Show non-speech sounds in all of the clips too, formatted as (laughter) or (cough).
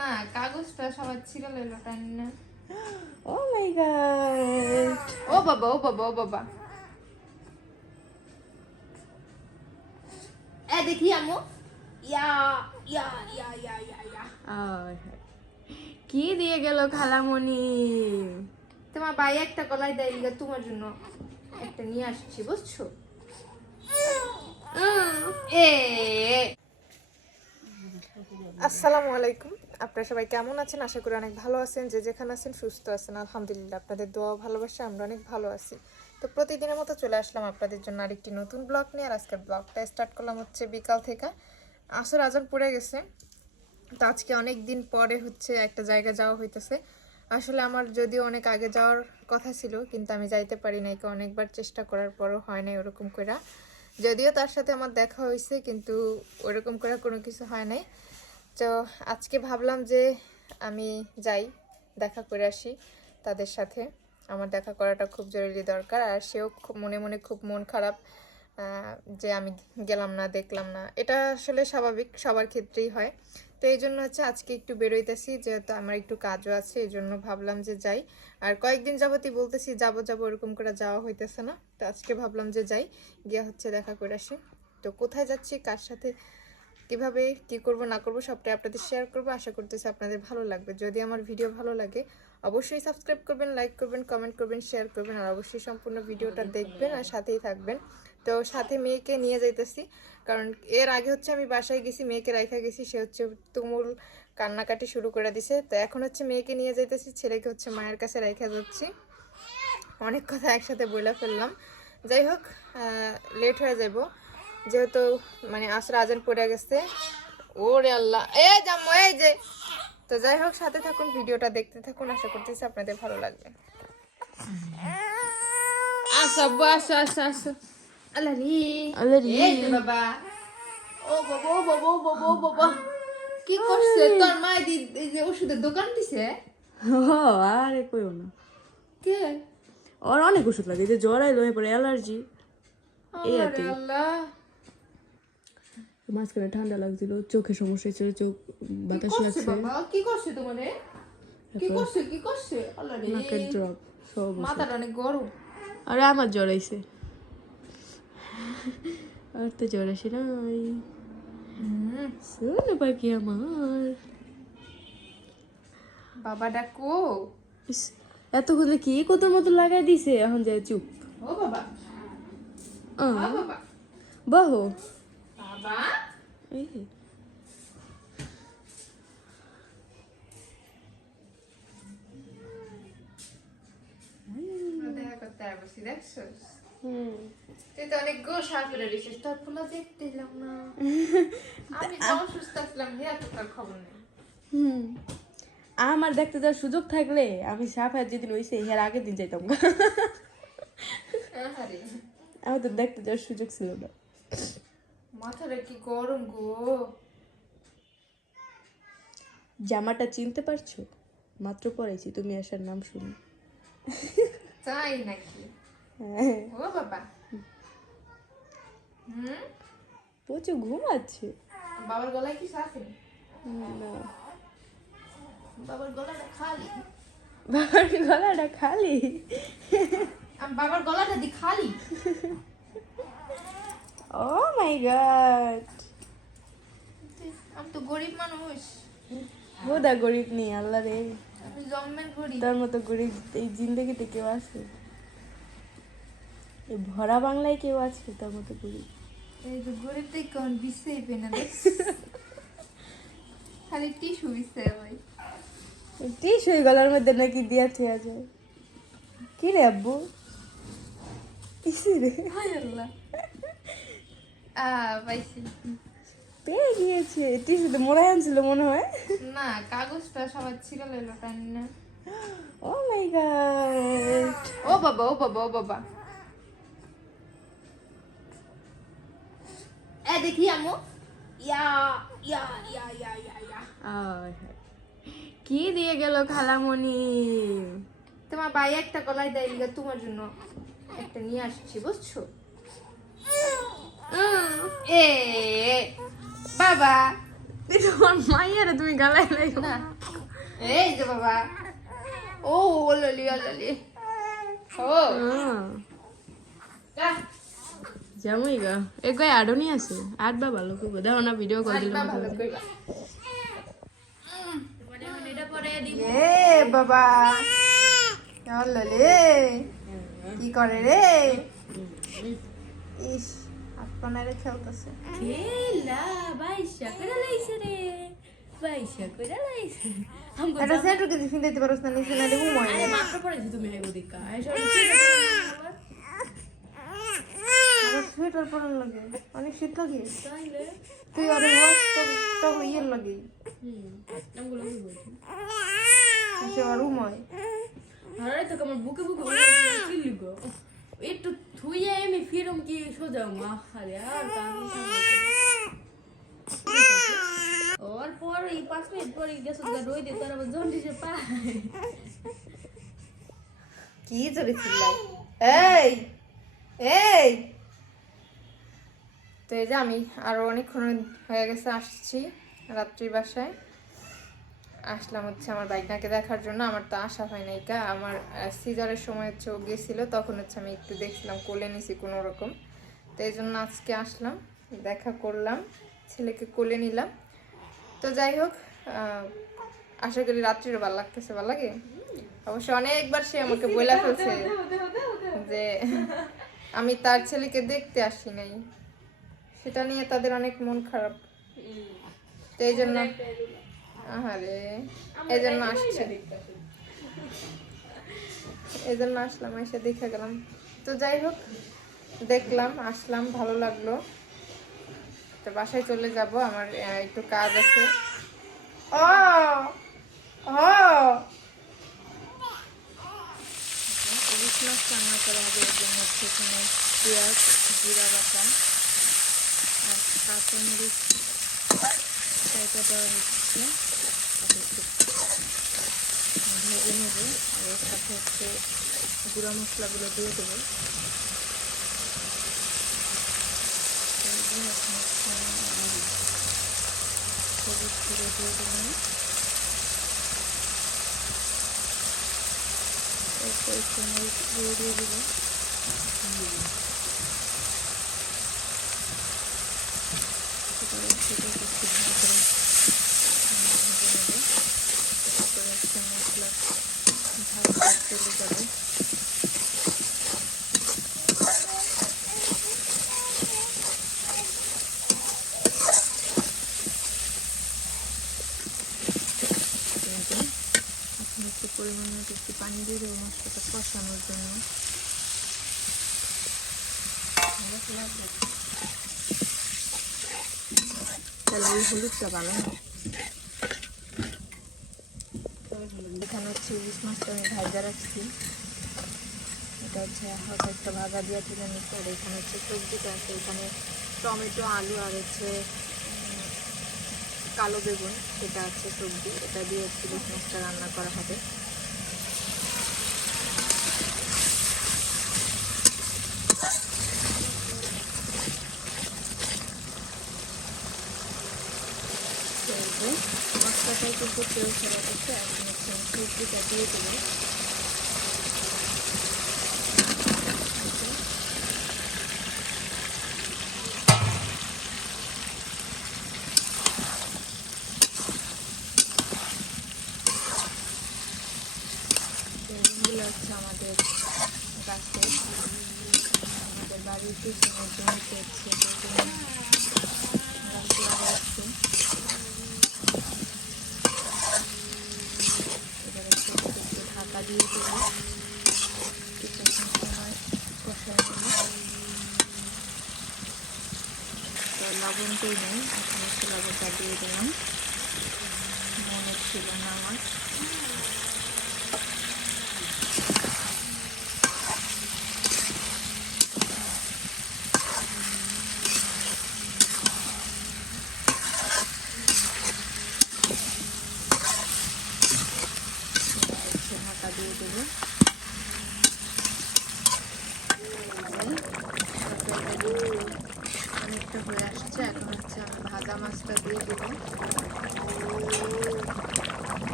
না কাগজটা সবার ছিল লইলো টান না। ও মাই গড ও বাবা ও বাবা ও বাবা। এ দেখি আমু। ইয়া ইয়া ইয়া ইয়া ইয়া ইয়া। কি দিয়ে গেল খালামণি? তোমার ভাই একটা কলাই দেয় তোমার জন্য একটা নিয়ে আসছি বুঝছ? আসসালামু আলাইকুম। আপনারা সবাই কেমন আছেন? আশা করি অনেক ভালো আছেন। যে যেখানে আছেন সুস্থ আছেন। আলহামদুলিল্লাহ, আপনাদের দোয়া ভালোবাসা, আমরা অনেক ভালো আছি। তো প্রতিদিনের মতো চলে আসলাম আপনাদের জন্য আরেকটি নতুন ব্লগ নিয়ে। আর আজকের ব্লগটা স্টার্ট করলাম হচ্ছে বিকাল থেকে। আসর আজান পড়ে গেছে। তো আজকে অনেক দিন পরে হচ্ছে একটা জায়গা যাওয়া হইতেছে। আসলে আমার যদিও অনেক আগে যাওয়ার কথা ছিল, কিন্তু আমি যাইতে পারি নাই। অনেকবার চেষ্টা করার পরও হয় নাই ওরকম করে যদিও তার সাথে আমার দেখা হয়েছে কিন্তু ওরকম করে কোনো কিছু হয় নাই। তো আজকে ভাবলাম যে আমি যাই, দেখা করে আসি তাদের সাথে। আমার দেখা করাটা খুব জরুরি দরকার, আর সেও খুব, মনে মনে খুব মন খারাপ যে আমি গেলাম না, দেখলাম না। এটা আসলে স্বাভাবিক, সবার ক্ষেত্রেই হয়। তো এই জন্য হচ্ছে আজকে একটু বেরোইতেছি, যেহেতু আমার একটু কাজও আছে, এই জন্য ভাবলাম যে যাই। আর কয়েকদিন যাবতই বলতেছি, যাব যাব ওরকম করে যাওয়া হইতেছে না। তো আজকে ভাবলাম যে যাই, গিয়ে হচ্ছে দেখা করে আসি। তো কোথায় যাচ্ছি, কার সাথে কীভাবে, কি করব, না করব, সবটাই আপনাদের শেয়ার করব। আশা করতেছি আপনাদের ভালো লাগবে। যদি আমার ভিডিও ভালো লাগে, অবশ্যই সাবস্ক্রাইব করবেন লাইক করবেন কমেন্ট করবেন শেয়ার করবেন, আর অবশ্যই সম্পূর্ণ ভিডিওটা দেখবেন আর সাথেই থাকবেন। তো সাথে মেয়েকে নিয়ে যাইতেছি, কারণ এর আগে হচ্ছে আমি বাসায় গেছি, মেয়েকে রাইখা গেছি, সে হচ্ছে তুমুল কান্নাকাটি শুরু করে দিছে। তো এখন হচ্ছে মেয়েকে নিয়ে যাইতেছি, ছেলেকে হচ্ছে মায়ের কাছে রাইখা যাচ্ছি। অনেক কথা একসাথে বলে ফেললাম। যাই হোক লেট হয়ে যাব যেহেতু মানে আসর আজান পড়ে গেছে। ওরে আল্লাহ। এ জাম্মু এই যে। তো যাই হোক সাথে থাকুন ভিডিওটা দেখতে থাকুন। আশা করতেছি আপনাদের ভালো লাগবে। আসো আব্বু আসো আসো আসো। বাবা। ও বাবা ও বাবা ও বাবা ও বাবা। কি করছে? তোর মা এই যে ওষুধের দোকান দিছে? আরে কইও না। কে? ওর অনেক ওষুধ লাগে যে জ্বর আইলো এরপরে অ্যালার্জি। এই আরে আল্লাহ। মাঝখানে ঠান্ডা লাগছিল চোখে সমস্যা হয়েছিল চোখ বাতাস লাগছে। বাবা? কি করছে তোমারে? কি করছে? কি করছে? নাকের ড্রপ সব মাথাটা অনেক গরম। আরে আমার জ্বর আইছে। আর তো জ্বর আসে নাই। শোনো পাখি আমার। বাবা ডাকো। এতক্ষণে কি কত মতো লাগাই দিছে? এখন যায় চুপ। ও বাবা। বাবা। বাহো। বাবা এই দেখা করতে আসছি দেখছস তুই তো অনেক গো তোর দেখতে এলাম না আমি তার খবর নেই হুম আমার দেখতে যাওয়ার সুযোগ থাকলে আমি সাফার যেদিন হইছে এর আগের দিন যাইতাম আমার তো দেখতে যাওয়ার সুযোগ ছিল না। মাথাটা কি গরম গো? জামাটা চিনতে পারছ? মাত্র পরেছি তুমি আসার নাম শুনি। তাই নাকি? হ্যাঁ। ও বাবা। হুম? প্রচুর ঘুমাচ্ছে বাবার গলায় কি আছে? না। বাবার গলাটা খালি। বাবার গলাটা খালি? বাবার গলাটা দি খালি। ও মাই গড আমি তো গরিব মানুষ। বোধা গরিব নেই আল্লাহ রে। তার মতো গরিব এই জিন্দগিতে কেউ আছে? এই ভরা বাংলায় কেউ আছে তার মতো গরিব? এই যে গরিব থেকে কোন বিছে পেনা দেখ। (laughs) খালি টিস্যু বিছে ভাই। টিসুই গলার মধ্যে নাকি দিয়া থিয়া যায়। কি রে আব্বু? ইসি রে? আল্লাহ। পেয়ে গিয়েছে। টিসুতে মোড়াই আনছিল মনে হয়। না কাগজটা সবার ছিল টান না। ও মাই গড ও বাবা ও বাবা ও বাবা। এ দেখি আমু। ইয়া ইয়া ইয়া ইয়া ইয়া ইয়া। কি দিয়ে গেল খালামণি? তোমার ভাই একটা কলাই দেয় তোমার জন্য একটা নিয়ে আসছি বুঝছ? এ বাবা। তোমার মাইয়ারে তুমি গালাই লাগো না। এই যে বাবা। ও ওললি ওললি ও হ্যাঁ। জামুই গা এক গায়ে আডো নিয়ে আছে? আট বা ভালো খুব দেখো না ভিডিও কল দিলাম ভালো কইবা এ বাবা। লে কি করে রে? ইস। আপনারে খেলতেছে। খেলা বাইশা করে লাইছে রে। বাইশা করে লাইছে। এটা সেন্টার কে দিন দিতে পারছ না আরে মাত্র পড়েছি তুমি এসব (laughs) সোয়েটার পরার লাগে। অনেক শীত লাগে। তুই তো ইয়ের লাগে। সে আর উময় আরে আমার বুকে বুকে একটু থুইয়া এমনি ফিরম কি সোজা? এই এই তো এই যে আমি আরও অনেকক্ষণ হয়ে গেছে, আসছি রাত্রি বাসায়। আসলাম হচ্ছে আমার বাইকটাকে দেখার জন্য। আমার তো আসা হয় নাই কা। আমার সিজারের সময় হচ্ছে ও গেছিল, তখন হচ্ছে আমি একটু দেখছিলাম, কোলে নিছি কোনো রকম। তো এই জন্য আজকে আসলাম, দেখা করলাম, ছেলেকে কোলে নিলাম। তো যাই হোক আশা করি রাত্রির ভালো লাগতেছে, ভালো লাগে? অবশ্য অনেকবার সে আমাকে বলে ফেলছে যে আমি তার ছেলেকে দেখতে আসি নাই। সেটা নিয়ে তাদের অনেক মন খারাপ। তো এই জন্য আহারে এই জন্য আসছে। এই জন্য আসলাম এসে দেখে গেলাম। তো যাই হোক দেখলাম আসলাম ভালো লাগল। তো বাসায় চলে যাব আমার একটু কাজ আছে। ও ও। ইলিশ মাছ রান্না করা হবে এর জন্য হচ্ছে এখানে পেঁয়াজ জিরা বাটা আর কাঁচামরিচ দেওয়া হচ্ছে। একটু ভেজে নেব আর এর সাথে হচ্ছে গুঁড়া মশলাগুলো দিয়ে দেবো। সবুজ গুঁড়ো দিয়ে দিলাম। এরপর গুঁড়ো দিয়ে দেবো এবার সেটাকে একটু ভালো করে ভেজে নেব তারপরে হচ্ছে মশলা ভাজটা চলে যাবে এই যে এখন একটু পরিমাণ মতো একটু পানি দিয়ে দেবো মশলাটা কষানোর জন্য তাহলে হলুদটা ভালো এখানে হচ্ছে ইলিশ মাছটা আমি ভাজা রাখছি। এটা হচ্ছে হালকা একটা ভাজা দিয়ে তুলে নিচ্ছি। আর এখানে হচ্ছে সবজিটা আছে। এখানে টমেটো, আলু আর হচ্ছে কালো বেগুন। সেটা আছে সবজি। এটা দিয়ে হচ্ছে ইলিশ মাছটা রান্না করা হবে তো এই যে মশলাটাই কিন্তু তেল ছাড়া করছে এখন হচ্ছে সবজিটা দিয়ে দেবো হচ্ছে আমাদের গাছে আমাদের বাড়ির পিছনে জমিতে হচ্ছে বেগুন গাছ লাগাচ্ছি এবার হচ্ছে এটাকে একটু ঢাকা দিয়ে দেবো কিছুক্ষণ সময় কষায় নেব তো লবণটাই নেই এখন হচ্ছে লবণটা দিয়ে দিলাম মনে ছিল না আমার।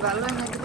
Igualmente.